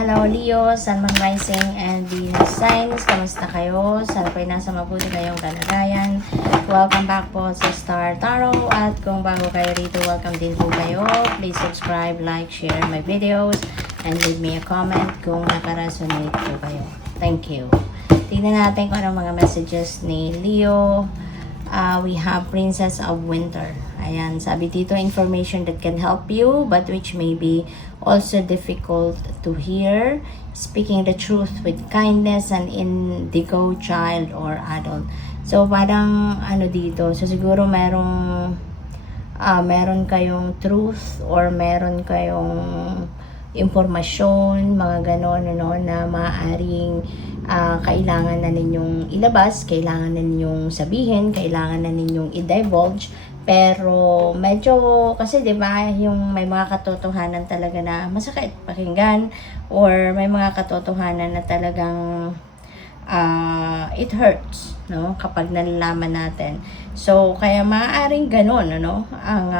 Hello Leo, Sun, Moon, Rising, and Venus signs. Kamusta kayo? Sana po'y nasa mabuti kayong kalagayan. Welcome back po sa Star Tarot. At kung bago kayo rito, welcome din po kayo. Please subscribe, like, share my videos, and leave me a comment kung nakaresonate po kayo. Thank you. Tingnan natin kung anong mga messages ni Leo. We have Princess of Winter. Ayan, sabi dito, information that can help you but which may be also difficult to hear. Speaking the truth with kindness and indigo, child or adult. So, parang ano dito, so siguro meron kayong truth or meron kayong impormasyon, mga ganon, ano, na maaaring kailangan na ninyong ilabas, kailangan na ninyong sabihin, kailangan na ninyong i-divulge. Pero medyo kasi 'di ba, yung may mga katotohanan talaga na masakit pakinggan or may mga katotohanan na talagang it hurts, no, kapag nalalaman natin. So kaya maaaring ganoon, ano, ang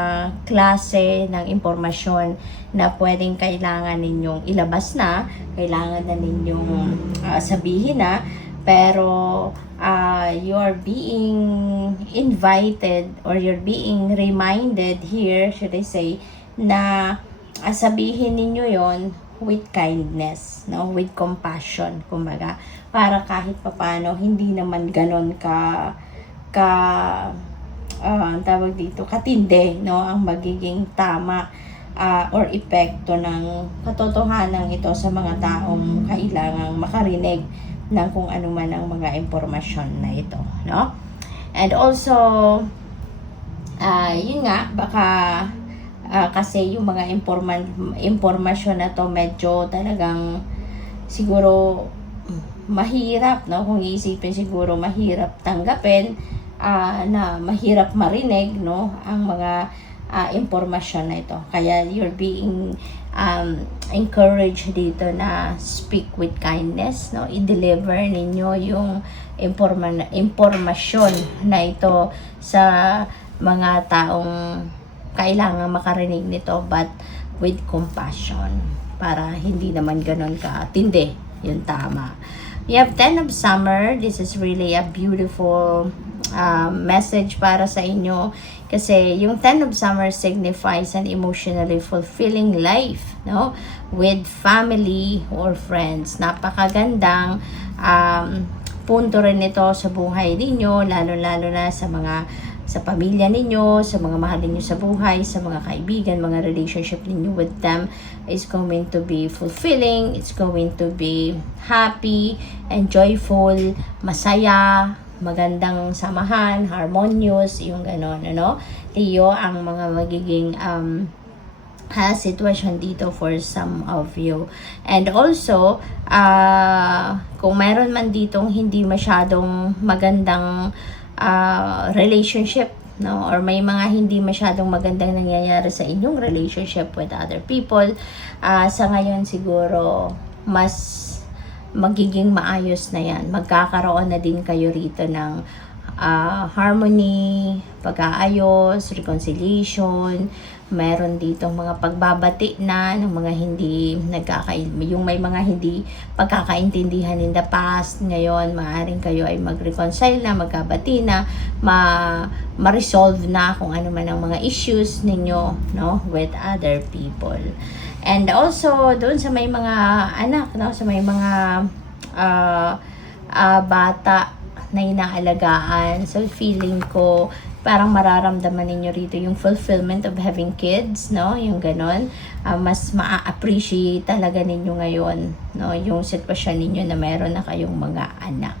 klase ng impormasyon na pwedeng kailangan ninyong ilabas na, kailangan na ninyong sabihin na, pero you're being invited or you're being reminded here, should I say, na sabihin ninyo yon with kindness, no, with compassion, kumbaga, para kahit papano hindi naman ganon tawag dito, katindi, no, ang magiging tama or epekto ng katotohanan ito sa mga taong kailangang makarinig ng kung ano man ang mga impormasyon na ito, no? And also, yun nga, baka kasi yung mga impormasyon na to medyo talagang siguro mahirap, no? Kung iisipin, siguro mahirap tanggapin, na mahirap marinig, no, ang mga impormasyon na ito. Kaya you're being encouraged dito na speak with kindness, no, i-deliver ninyo yung impormasyon na ito sa mga taong kailangan makarinig nito, but with compassion, para hindi naman ganun katindi, yung tama. We have 10 of Summer. This is really a beautiful message para sa inyo, kasi yung 10 of Summer signifies an emotionally fulfilling life, no, with family or friends. Napakagandang punto rin ito sa buhay ninyo, lalo-lalo na sa pamilya ninyo, sa mga mahal ninyo sa buhay, sa mga kaibigan, mga relationship ninyo with them is going to be fulfilling, it's going to be happy and joyful, masaya, magandang samahan, harmonious, yung gano'n, ano, Leo, ang mga magiging sitwasyon dito for some of you. And also, kung meron man ditong hindi masyadong magandang relationship, no, or may mga hindi masyadong magandang nangyayari sa inyong relationship with other people, sa ngayon siguro mas magiging maayos na yan. Magkakaroon na din kayo rito ng harmony, pag-aayos, reconciliation. Meron dito mga pagbabati na ng mga hindi yung may mga hindi pagkakaintindihan in the past. Ngayon, maaaring kayo ay mag-reconcile na, magkabati na, ma-resolve na kung ano man ang mga issues ninyo, no, with other people. And also, doon sa may mga anak, no, sa may mga bata na inaalagaan, so feeling ko parang mararamdaman ninyo rito yung fulfillment of having kids, no, yung ganon. Mas ma-appreciate talaga ninyo ngayon, no, yung sitwasyon ninyo na meron na kayong mga anak.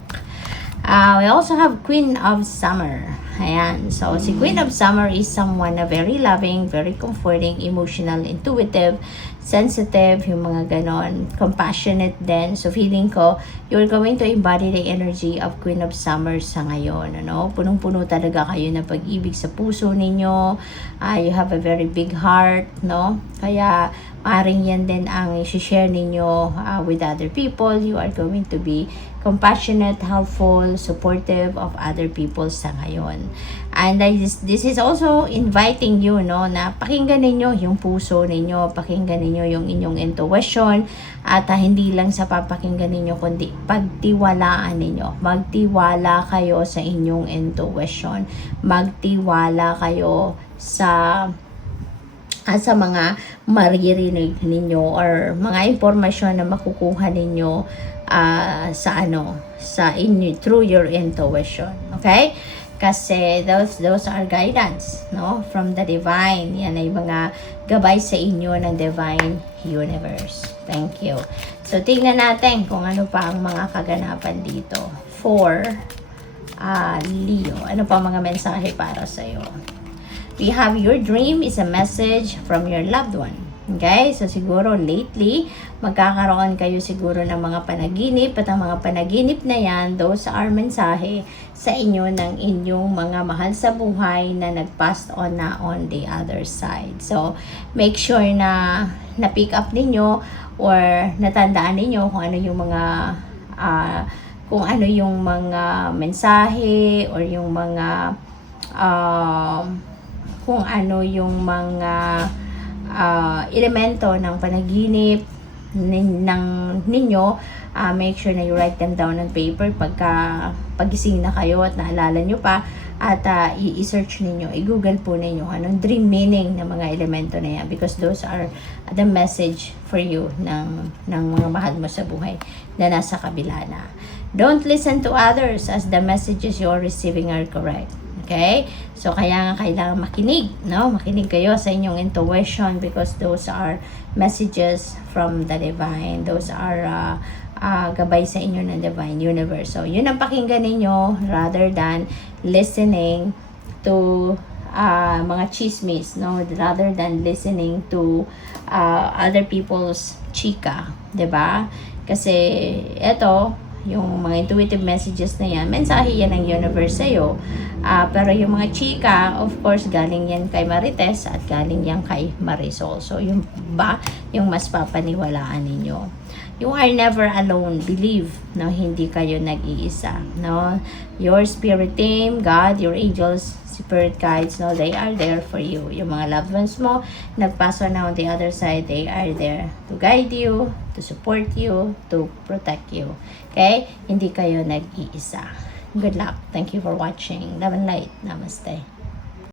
We also have Queen of Summer. Ayan. So, si Queen of Summer is someone na very loving, very comforting, emotional, intuitive, sensitive, yung mga ganon, compassionate din. So, feeling ko, you're going to embody the energy of Queen of Summer sa ngayon. Ano? Punong-puno talaga kayo ng pag-ibig sa puso ninyo. You have a very big heart, no? Kaya, Maring yan din ang i-share ninyo with other people. You are going to be compassionate, helpful, supportive of other people sa ngayon. And this is also inviting you, no, na pakinggan ninyo yung puso ninyo, pakinggan ninyo yung inyong intuition, at hindi lang sa papakinggan ninyo, kundi pagtiwalaan ninyo. Magtiwala kayo sa inyong intuition. Magtiwala kayo sa mga maririnig ninyo or mga impormasyon na makukuha ninyo sa inyo through your intuition. Okay? Kasi those are guidance, no, from the divine. Yan ay mga gabay sa inyo ng divine universe. Thank you. So tingnan natin kung ano pa ang mga kaganapan dito for Leo. Ano pa mga mensahe para sa iyo? We have your dream is a message from your loved one. Okay? So, siguro lately, magkakaroon kayo siguro ng mga panaginip, at ang mga panaginip na yan, those are mensahe sa inyo ng inyong mga mahal sa buhay na nag-pass on na on the other side. So, make sure na na-pick up ninyo or natandaan ninyo kung ano yung mga mensahe or yung mga kung ano yung mga elemento ng panaginip ninyo. Make sure na you write them down on paper pagising na kayo at naalala nyo pa, at i-search ninyo, i-google po ninyo anong dream meaning ng mga elemento na yan, because those are the message for you ng mga mahal mo sa buhay na nasa kabila na. Don't listen to others as the messages you are receiving are correct. Okay? So, kaya nga kailangan makinig, no? Makinig kayo sa inyong intuition, because those are messages from the divine. Those are gabay sa inyo ng divine universe. So, yun ang pakinggan ninyo rather than listening to mga chismis, no? Rather than listening to other people's chika. 'Di ba? Kasi, eto, yung mga intuitive messages na yan, mensahe yan ng universe sa'yo. Pero yung mga chika, of course, galing yan kay Marites at galing yan kay Marisol. So, yung mas papaniwalaan ninyo. You are never alone. Believe, no? Hindi kayo nag-iisa, no? Your spirit team, God, your angels, spirit guides, no, they are there for you. Yung mga loved ones mo, nagpaso na on the other side, they are there to guide you, to support you, to protect you. Okay? Hindi kayo nag-iisa. Good luck. Thank you for watching. Love and light. Namaste.